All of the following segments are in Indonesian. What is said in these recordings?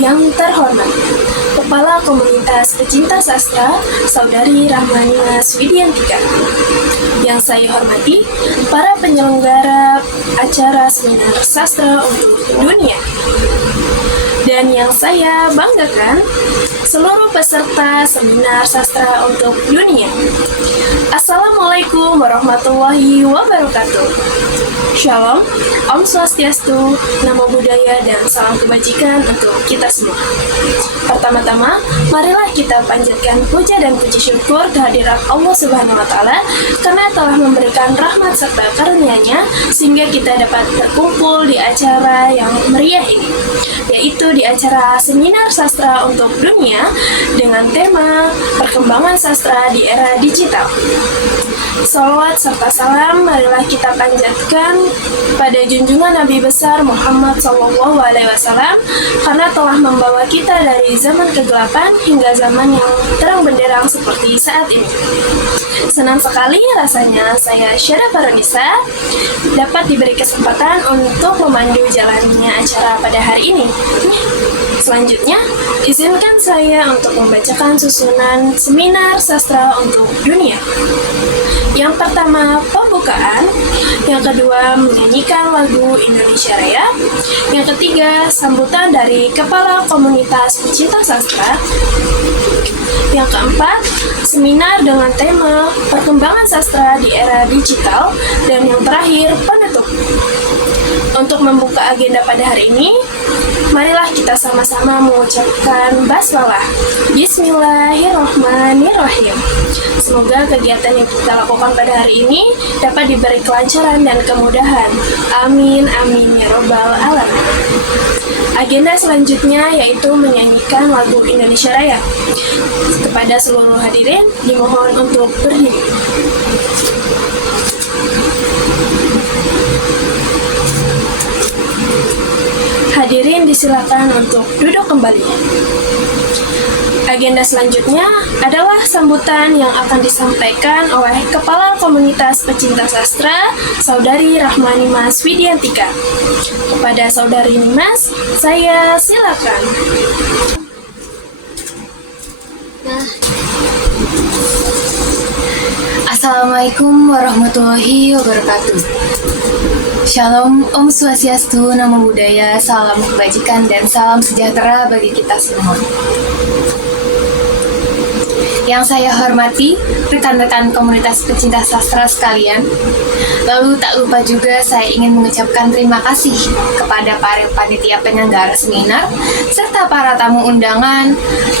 Yang terhormat, Kepala Komunitas Pecinta Sastra, Saudari Rahmanimas Widiantika. Yang saya hormati, para penyelenggara acara seminar sastra untuk dunia. Dan yang saya banggakan, seluruh peserta seminar sastra untuk dunia. Assalamualaikum warahmatullahi wabarakatuh. Shalom, Om Swastiastu, Namo Buddhaya, dan salam kebajikan untuk kita semua. Pertama-tama, marilah kita panjatkan puja dan puji syukur kehadirat Allah Subhanahu wa Ta'ala karena telah memberikan rahmat serta karunia-Nya sehingga kita dapat berkumpul di acara yang meriah ini, yaitu di acara Seminar Sastra untuk Dunia dengan tema Perkembangan Sastra di Era Digital. Salawat serta salam marilah kita panjatkan pada junjungan Nabi besar Muhammad SAW karena telah membawa kita dari zaman kegelapan hingga zaman yang terang benderang seperti saat ini. Senang sekali rasanya saya Syara Paranisa dapat diberi kesempatan untuk memandu jalannya acara pada hari ini. Selanjutnya, izinkan saya untuk membacakan susunan seminar sastra untuk dunia. Yang pertama, pembukaan. Yang kedua, menyanyikan lagu Indonesia Raya. Yang ketiga, sambutan dari Kepala Komunitas Pecinta Sastra. Yang keempat, seminar dengan tema Perkembangan Sastra di Era Digital. Dan yang terakhir, penutup. Untuk membuka agenda pada hari ini, marilah kita sama-sama mengucapkan basmalah. Bismillahirrahmanirrahim. Semoga kegiatan yang kita lakukan pada hari ini dapat diberi kelancaran dan kemudahan. Amin, amin, ya robbal alamin. Agenda selanjutnya yaitu menyanyikan lagu Indonesia Raya. Kepada seluruh hadirin, dimohon untuk berdiri. Hadirin disilakan untuk duduk kembali. Agenda selanjutnya adalah sambutan yang akan disampaikan oleh Kepala Komunitas Pecinta Sastra, Saudari Rahmanimas Widiantika. Kepada Saudari Nimas, saya silakan. Assalamualaikum warahmatullahi wabarakatuh. Shalom, Om Swastiastu, Namo Buddhaya, salam kebajikan dan salam sejahtera bagi kita semua. Yang saya hormati, rekan-rekan komunitas pecinta sastra sekalian. Lalu tak lupa juga saya ingin mengucapkan terima kasih kepada para panitia penyelenggara seminar, serta para tamu undangan,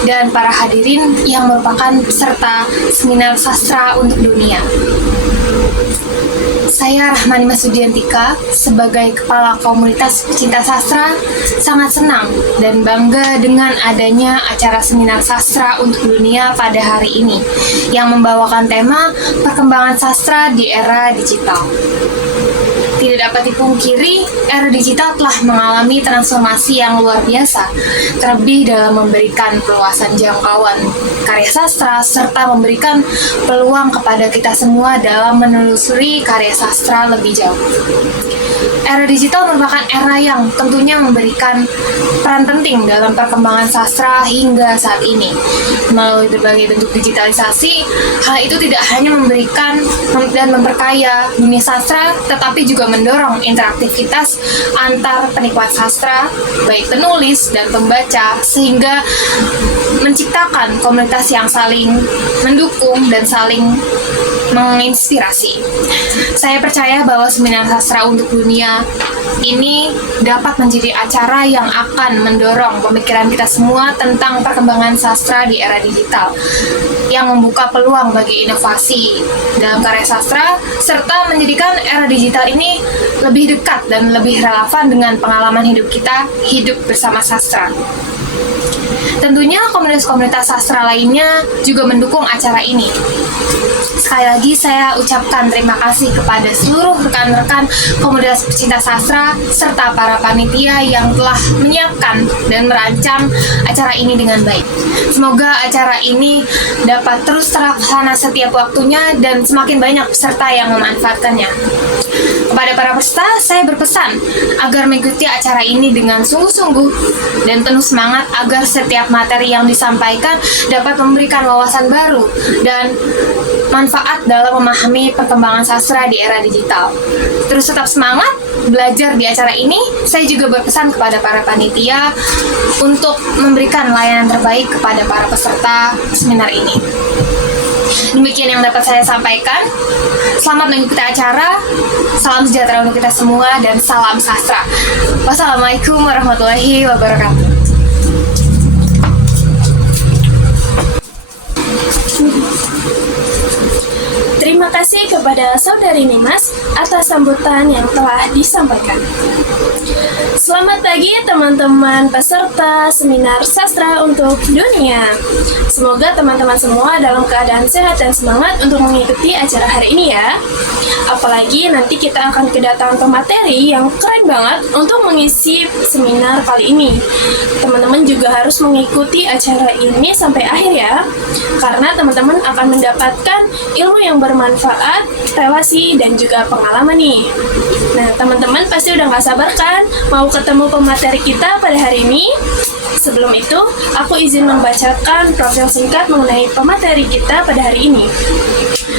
dan para hadirin yang merupakan peserta seminar sastra untuk dunia. Saya Rahmanimas Widiantika, sebagai Kepala Komunitas Pecinta Sastra, sangat senang dan bangga dengan adanya acara seminar sastra untuk dunia pada hari ini, yang membawakan tema Perkembangan Sastra di Era Digital. Tidak dapat dipungkiri, era digital telah mengalami transformasi yang luar biasa, terlebih dalam memberikan perluasan jangkauan karya sastra, serta memberikan peluang kepada kita semua dalam menelusuri karya sastra lebih jauh. Era digital merupakan era yang tentunya memberikan peran penting dalam perkembangan sastra hingga saat ini. Melalui berbagai bentuk digitalisasi, hal itu tidak hanya memberikan dan memperkaya dunia sastra, tetapi juga mendorong interaktivitas antar penikmat sastra, baik penulis dan pembaca, sehingga menciptakan komunitas yang saling mendukung dan saling menginspirasi. Saya percaya bahwa seminar sastra untuk dunia ini dapat menjadi acara yang akan mendorong pemikiran kita semua tentang perkembangan sastra di era digital, yang membuka peluang bagi inovasi dalam karya sastra, serta menjadikan era digital ini lebih dekat dan lebih relevan dengan pengalaman hidup kita hidup bersama sastra. Tentunya komunitas-komunitas sastra lainnya juga mendukung acara ini. Sekali lagi saya ucapkan terima kasih kepada seluruh rekan-rekan komunitas pecinta sastra serta para panitia yang telah menyiapkan dan merancang acara ini dengan baik. Semoga acara ini dapat terus terlaksana setiap waktunya dan semakin banyak peserta yang memanfaatkannya. Kepada para peserta, saya berpesan agar mengikuti acara ini dengan sungguh-sungguh dan penuh semangat agar setiap materi yang disampaikan dapat memberikan wawasan baru dan manfaat dalam memahami perkembangan sastra di era digital. Terus tetap semangat belajar di acara ini. Saya juga berpesan kepada para panitia untuk memberikan layanan terbaik kepada para peserta seminar ini. Demikian yang dapat saya sampaikan. Selamat mengikuti acara. Salam sejahtera untuk kita semua dan salam sastra. Wassalamualaikum warahmatullahi wabarakatuh. Terima kasih kepada Saudari Nimas atas sambutan yang telah disampaikan. Selamat pagi teman-teman peserta seminar sastra untuk dunia. Semoga teman-teman semua dalam keadaan sehat dan semangat untuk mengikuti acara hari ini ya. Apalagi nanti kita akan kedatangan pemateri yang keren banget untuk mengisi seminar kali ini. Teman-teman juga harus mengikuti acara ini sampai akhir ya, karena teman-teman akan mendapatkan ilmu yang bermanfaat, relasi, dan juga pengalaman nih. Nah, teman-teman pasti udah gak sabar kan mau ketemu pemateri kita pada hari ini? Sebelum itu, aku izin membacakan profil singkat mengenai pemateri kita pada hari ini.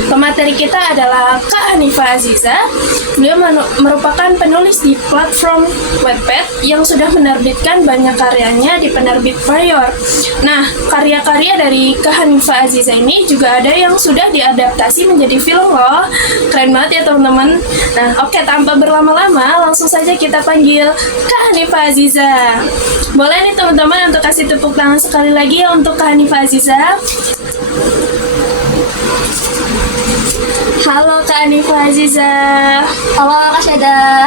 Pemateri kita adalah Kak Hanifah Aziza. Beliau merupakan penulis di platform Wattpad yang sudah menerbitkan banyak karyanya di penerbit Prior. Nah, karya-karya dari Kak Hanifah Aziza ini juga ada yang sudah diadaptasi menjadi film loh. Keren banget ya teman-teman. Nah, oke, tanpa berlama-lama, langsung saja kita panggil Kak Hanifah Aziza. Boleh nih teman-teman untuk kasih tepuk tangan sekali lagi ya untuk Kak Hanifah Aziza. Halo Kak Hanifah Aziza. Halo Kak Syeda.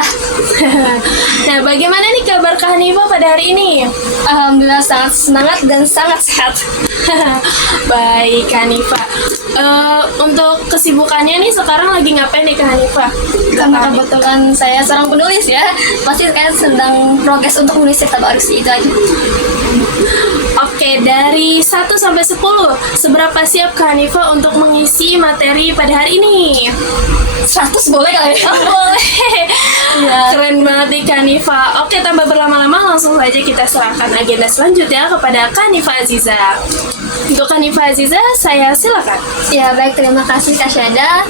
Nah, bagaimana nih kabar Kak Hanifah pada hari ini? Alhamdulillah sangat semangat dan sangat sehat. Baik Kak Hanifah. Untuk kesibukannya nih sekarang lagi ngapain nih Kak Hanifah? Karena kebetulan saya seorang penulis ya, pasti saya sedang progres untuk menulis cerita baru sih, itu aja. Oke, dari 1 sampai 10, seberapa siap Kak Hanifah untuk mengisi materi pada hari ini? 100 boleh kali ya? Oh, boleh. Iya. Keren banget nih Kak Hanifah. Oke, tanpa berlama-lama langsung saja kita serahkan agenda selanjutnya kepada Kak Hanifah Aziza. Untuk Kak Hanifah Aziza, saya silakan. Ya baik, terima kasih Kak Syeda.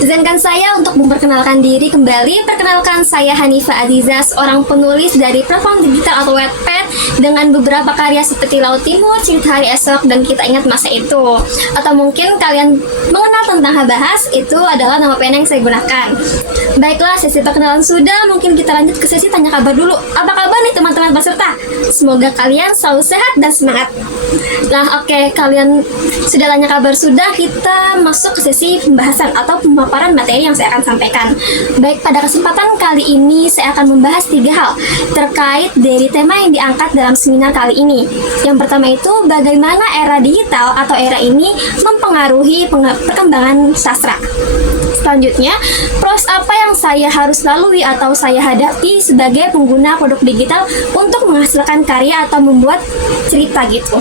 Izinkan saya untuk memperkenalkan diri kembali. Perkenalkan, saya Hanifah Aziza, seorang penulis dari platform digital atau Wattpad dengan beberapa karya seperti Laut Timur, Cerita Hari Esok, dan Kita Ingat Masa Itu. Atau mungkin kalian mengenal tentang Habahas, itu adalah nama pena yang saya gunakan. Baiklah, sesi perkenalan sudah, mungkin kita lanjut ke sesi tanya kabar dulu. Apa kabar nih teman-teman peserta? Semoga kalian selalu sehat dan semangat. Nah, oke, kalian sudah tanya kabar sudah, kita masuk ke sesi pembahasan atau pemaparan materi yang saya akan sampaikan. Baik, pada kesempatan kali ini saya akan membahas 3 hal terkait dari tema yang diangkat dalam seminar kali ini. Yang pertama itu, bagaimana era digital atau era ini mempengaruhi perkembangan sastra. Selanjutnya, proses apa yang saya harus lalui atau saya hadapi sebagai pengguna produk digital untuk menghasilkan karya atau membuat cerita gitu.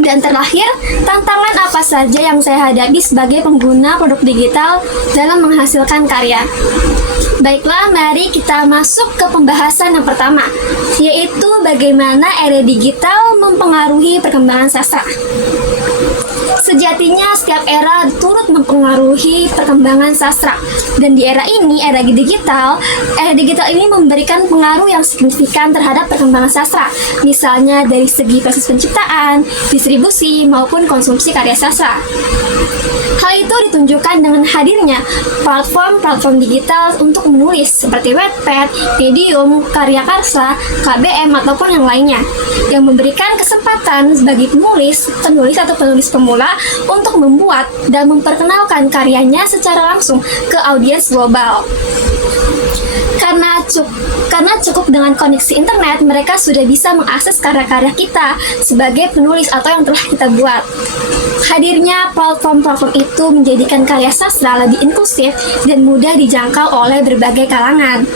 Dan terakhir, tantangan apa saja yang saya hadapi sebagai pengguna produk digital dalam menghasilkan karya. Baiklah, mari kita masuk ke pembahasan yang pertama, yaitu bagaimana era digital mempengaruhi perkembangan sastra. Sejatinya setiap era turut mempengaruhi perkembangan sastra, dan di era ini, era digital ini memberikan pengaruh yang signifikan terhadap perkembangan sastra, misalnya dari segi proses penciptaan, distribusi, maupun konsumsi karya sastra. Hal itu ditunjukkan dengan hadirnya platform-platform digital untuk menulis seperti Wattpad, Medium, Karya Karsa, KBM, ataupun yang lainnya, yang memberikan kesempatan bagi penulis atau penulis pemula untuk membuat dan memperkenalkan karyanya secara langsung ke audiens global. Karena cukup dengan koneksi internet, mereka sudah bisa mengakses karya-karya kita sebagai penulis atau yang telah kita buat. Hadirnya platform-platform itu menjadikan karya sastra lebih inklusif dan mudah dijangkau oleh berbagai kalangan.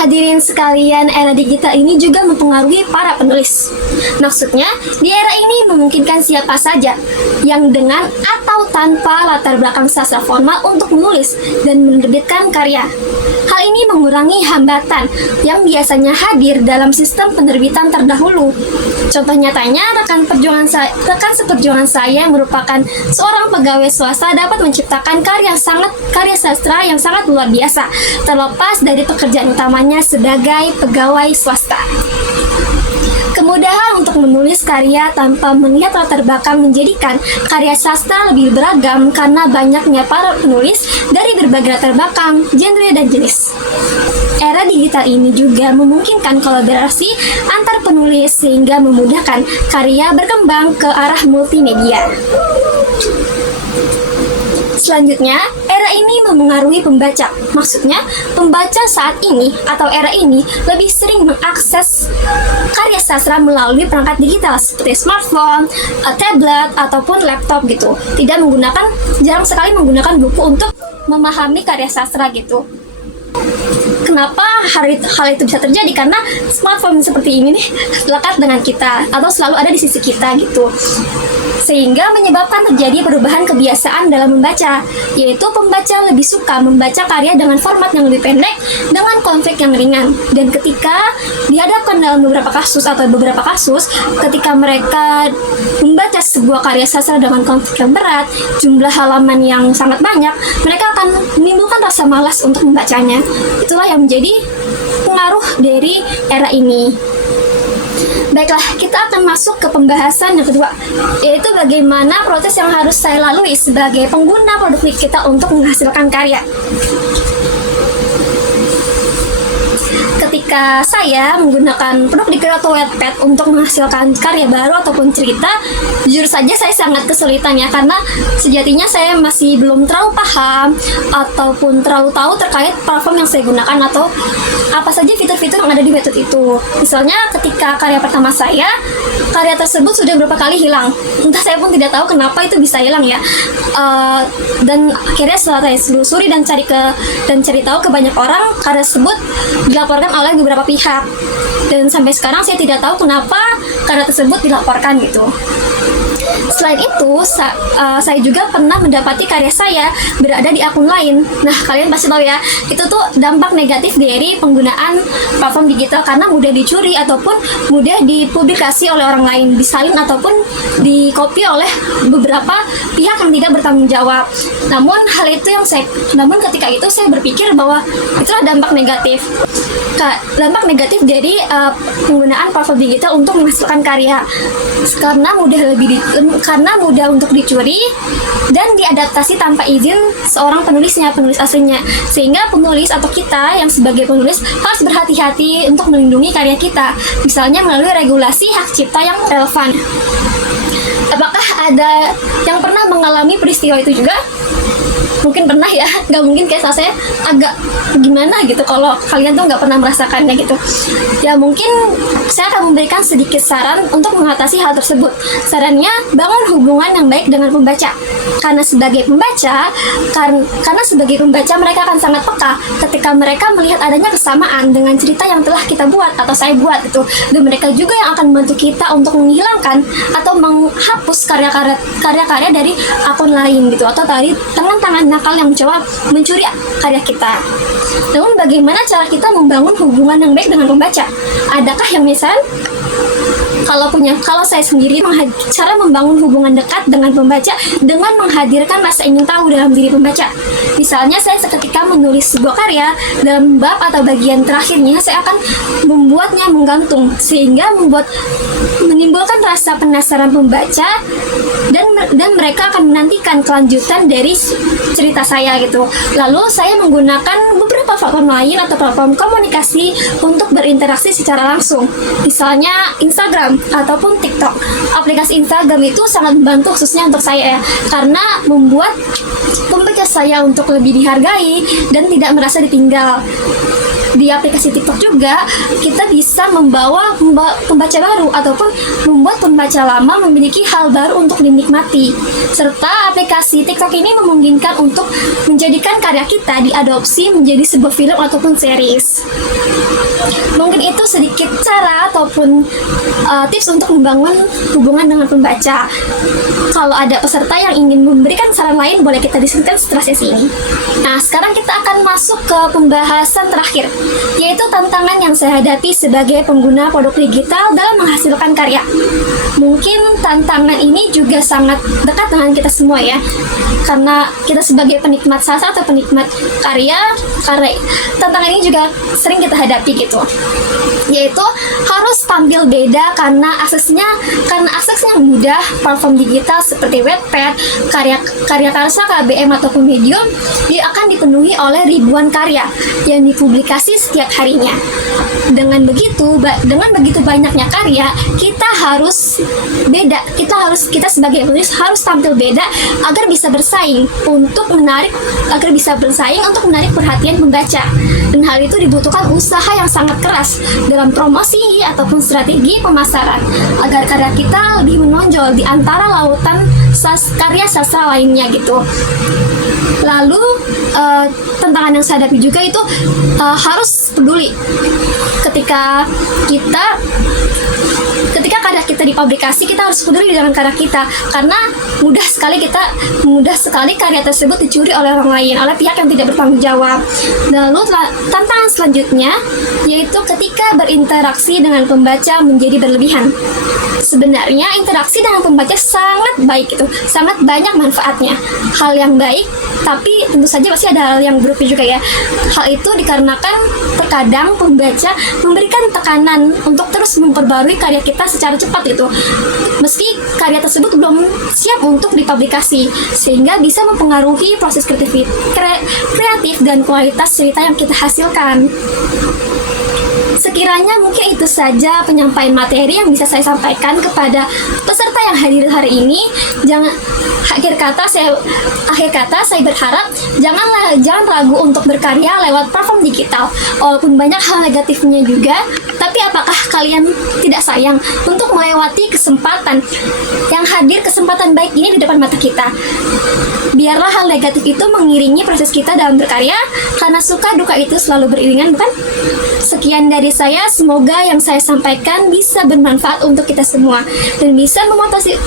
Hadirin sekalian, era digital ini juga mempengaruhi para penulis. Maksudnya, di era ini memungkinkan siapa saja yang dengan atau tanpa latar belakang sastra formal untuk menulis dan menerbitkan karya. Hal ini mengurangi hambatan yang biasanya hadir dalam sistem penerbitan terdahulu. Contoh nyatanya, rekan seperjuangan saya yang merupakan seorang pegawai swasta dapat menciptakan karya sastra yang sangat luar biasa, terlepas dari pekerjaan utamanya sebagai pegawai swasta. Kemudahan untuk menulis karya tanpa melihat latar belakang menjadikan karya sastra lebih beragam karena banyaknya para penulis dari berbagai latar belakang, genre, dan jenis. Era digital ini juga memungkinkan kolaborasi antar penulis sehingga memudahkan karya berkembang ke arah multimedia. Selanjutnya, era ini memengaruhi pembaca. Maksudnya, pembaca saat ini atau era ini lebih sering mengakses karya sastra melalui perangkat digital seperti smartphone, tablet, ataupun laptop gitu. Jarang sekali menggunakan buku untuk memahami karya sastra gitu. Kenapa hal itu bisa terjadi? Karena smartphone seperti ini nih lekat dengan kita atau selalu ada di sisi kita gitu, sehingga menyebabkan terjadi perubahan kebiasaan dalam membaca, yaitu pembaca lebih suka membaca karya dengan format yang lebih pendek dengan konflik yang ringan. Dan ketika dihadapkan dalam beberapa kasus ketika mereka membaca sebuah karya sastra dengan konflik yang berat, jumlah halaman yang sangat banyak, mereka akan menimbulkan rasa malas untuk membacanya. Itulah yang menjadi pengaruh dari era ini. Baiklah, kita akan masuk ke pembahasan yang kedua, yaitu bagaimana proses yang harus saya lalui sebagai pengguna produk kita untuk menghasilkan karya. Ketika saya menggunakan produk Dikir atau Wattpad untuk menghasilkan karya baru ataupun cerita, jujur saja saya sangat kesulitan ya, karena sejatinya saya masih belum terlalu paham ataupun terlalu tahu terkait platform yang saya gunakan atau apa saja fitur-fitur yang ada di metode itu. Misalnya ketika karya pertama saya, karya tersebut sudah beberapa kali hilang. Entah saya pun tidak tahu kenapa itu bisa hilang ya. Dan akhirnya setelah saya selusuri dan cari tahu ke banyak orang, karya tersebut dilaporkan oleh beberapa pihak. Dan sampai sekarang saya tidak tahu kenapa karya tersebut dilaporkan gitu. Selain itu, saya juga pernah mendapati karya saya berada di akun lain. Nah, kalian pasti tahu ya, itu tuh dampak negatif dari penggunaan platform digital karena mudah dicuri ataupun mudah dipublikasi oleh orang lain, disalin ataupun dikopi oleh beberapa pihak yang tidak bertanggung jawab. Namun ketika itu saya berpikir bahwa itulah dampak negatif. Dari penggunaan platform digital untuk menghasilkan karya, karena mudah untuk dicuri dan diadaptasi tanpa izin seorang penulis aslinya, sehingga penulis atau kita yang sebagai penulis harus berhati-hati untuk melindungi karya kita, misalnya melalui regulasi hak cipta yang relevan. Apakah ada yang pernah mengalami peristiwa itu juga? Mungkin pernah ya, nggak mungkin kayak saya agak gimana gitu kalau kalian tuh nggak pernah merasakannya gitu. Ya mungkin saya akan memberikan sedikit saran untuk mengatasi hal tersebut. Sarannya, bangun hubungan yang baik dengan pembaca. Karena sebagai pembaca mereka akan sangat peka ketika mereka melihat adanya kesamaan dengan cerita yang telah kita buat atau saya buat itu. Dan mereka juga yang akan membantu kita untuk menghilangkan atau menghapus karya-karya dari akun lain gitu, atau dari tangan-tangan nakal yang mencoba mencuri karya kita. Namun bagaimana cara kita membangun hubungan yang baik dengan pembaca? Adakah yang misal kalau saya sendiri cara membangun hubungan dekat dengan pembaca dengan menghadirkan rasa ingin tahu dalam diri pembaca. Misalnya saya seketika menulis sebuah karya, dalam bab atau bagian terakhirnya saya akan membuatnya menggantung sehingga menimbulkan rasa penasaran pembaca dan mereka akan menantikan kelanjutan dari cerita saya gitu. Lalu saya menggunakan beberapa platform lain atau platform komunikasi untuk berinteraksi secara langsung. Misalnya Instagram ataupun TikTok. Aplikasi Instagram itu sangat membantu khususnya untuk saya ya, karena membuat pembaca saya untuk lebih dihargai dan tidak merasa ditinggal. di aplikasi TikTok juga kita bisa membawa pembaca baru ataupun membuat pembaca lama memiliki hal baru untuk dinikmati. Serta aplikasi TikTok ini memungkinkan untuk menjadikan karya kita diadopsi menjadi sebuah film ataupun series. Mungkin itu sedikit cara ataupun tips untuk membangun hubungan dengan pembaca. Kalau ada peserta yang ingin memberikan saran lain, boleh kita diskusikan setelah sesi ini. Nah, sekarang kita akan masuk ke pembahasan terakhir, yaitu tantangan yang saya hadapi sebagai pengguna produk digital dalam menghasilkan karya. Mungkin tantangan ini juga sangat dekat dengan kita semua ya, karena kita sebagai penikmat sastra atau penikmat karya tantangan ini juga sering kita hadapi gitu, yaitu harus tampil beda karena aksesnya mudah. Platform digital seperti Wattpad, karya karsa KBM ataupun Medium dia akan dipenuhi oleh ribuan karya yang dipublikasi setiap harinya. Dengan begitu banyaknya karya, kita harus beda. Kita sebagai penulis harus tampil beda agar bisa bersaing untuk menarik perhatian pembaca. Dan hal itu dibutuhkan usaha yang sangat keras dalam promosi ataupun strategi pemasaran agar karya kita lebih menonjol di antara lautan karya sastra lainnya gitu. Lalu tantangan yang saya hadapi juga itu harus peduli ketika karya kita dipublikasi, kita harus peduli dengan karya kita karena mudah sekali karya tersebut dicuri oleh orang lain, oleh pihak yang tidak bertanggung jawab. Lalu tantangan selanjutnya yaitu ketika berinteraksi dengan pembaca menjadi berlebihan. Sebenarnya interaksi dengan pembaca sangat baik itu, sangat banyak manfaatnya. Hal yang baik, tapi tentu saja pasti ada hal yang buruk juga ya. Hal itu dikarenakan terkadang pembaca memberikan tekanan untuk terus memperbarui karya kita secara cepat itu, meski karya tersebut belum siap untuk dipublikasi, sehingga bisa mempengaruhi proses kreatif dan kualitas cerita yang kita hasilkan. Sekiranya mungkin itu saja penyampaian materi yang bisa saya sampaikan kepada peserta yang hadir hari ini. Akhir kata saya berharap jangan ragu untuk berkarya lewat platform digital. Walaupun banyak hal negatifnya juga, tapi apakah kalian tidak sayang untuk melewati kesempatan baik ini di depan mata kita? Biarlah hal negatif itu mengiringi proses kita dalam berkarya, karena suka duka itu selalu beriringan, bukan? Sekian dari saya, semoga yang saya sampaikan bisa bermanfaat untuk kita semua dan bisa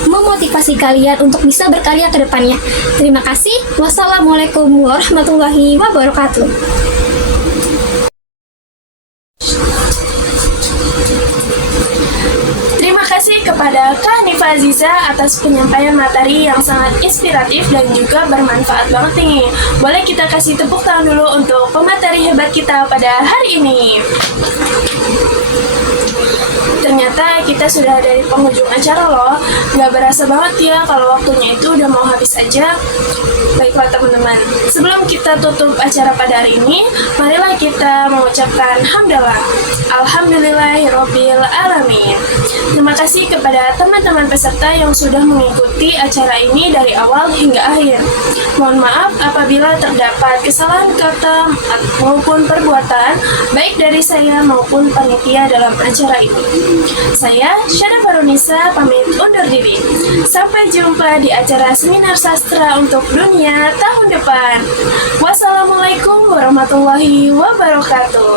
memotivasi kalian untuk bisa berkarya ke depannya. Terima kasih. Wassalamualaikum warahmatullahi wabarakatuh. Terima kasih kepada Kak Hanifa Aziza atas penyampaian materi yang sangat inspiratif dan juga bermanfaat banget nih. Boleh kita kasih tepuk tangan dulu untuk pemateri hebat kita pada hari ini. Ternyata kita sudah dari penghujung acara loh. Gak berasa banget ya kalau waktunya itu udah mau habis aja. Baiklah teman-teman, sebelum kita tutup acara pada hari ini, marilah kita mengucapkan hamdalah. Alhamdulillahirabbil alamin. Terima kasih kepada teman-teman peserta yang sudah mengikuti acara ini dari awal hingga akhir. Mohon maaf apabila terdapat kesalahan kata maupun perbuatan, baik dari saya maupun panitia dalam acara ini. Saya, Syada Farunisa, pamit undur diri. Sampai jumpa di acara Seminar Sastra untuk Dunia tahun depan. Wassalamualaikum warahmatullahi wabarakatuh.